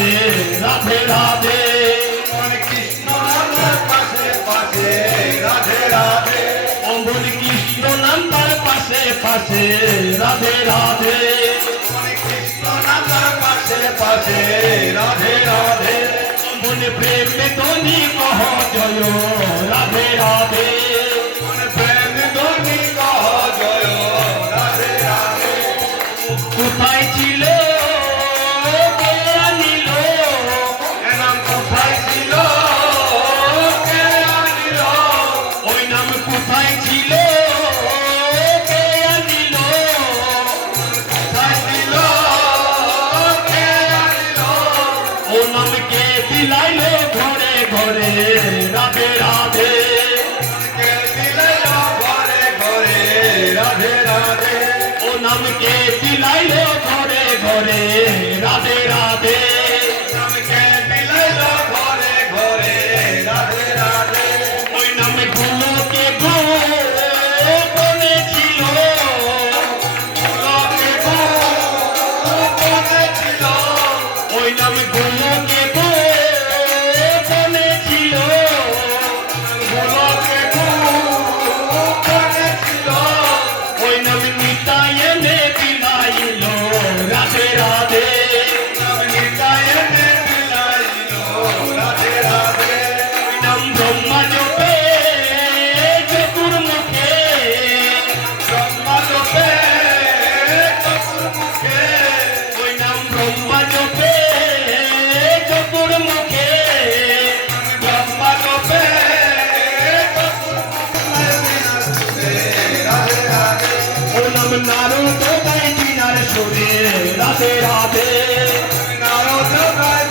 পাশে রাধে রাধে কৃষ্ণ নাম পাশে পাশে রাধে রাধে অম্বল কৃষ্ণ নাম তার পাশে পাশে রাধে রাধে কৃষ্ণ নাম পাশে পাশে রাধে রাধে অম্বল প্রেমে ধ্বনি কহ জয় রাধে রাধে প্রেম ধ্বনি কহ জয় রাধে রাধে কোথায় ছিল কে আনিল এ নাম কোথায় ছিল কে আনিল ওই নাম কোথায় ছিল কে আনিল কোথায় ছিল কে আনিল ও নাম কে দিলাইল ঘরে ঘরে রাধে রাধে কে দিলাইল ঘরে ঘরে রাধে রাধে ও নাম কে দিলাইল ঘরে ঘরে রাধে রাধে নাম কে দিলাইল ঘরে ঘরে রাধে রাধে ওই নাম গুলোকে গোপনে ছিল লোকে গোপনে ছিল ওই নাম গুলোকে গোপনে ছিল লোকে গোপনে ছিল ওই নাম নিতাই এনে বিলাইল রাধে রাধে নাম নিতায়নে দিলাইল রাধে রাধে ওই নাম ব্রহ্মা জপে চতুর্মুখে ব্রহ্মা জপে চতুর্মুখে ওই নাম ব্রহ্মা জপে চতুর্মুখে ব্রহ্মা জপে চতুর্মুখে রাধে রাধে ওই নাম নারদ গায় বিনার সুরে রাধে রাধে নারদ গায়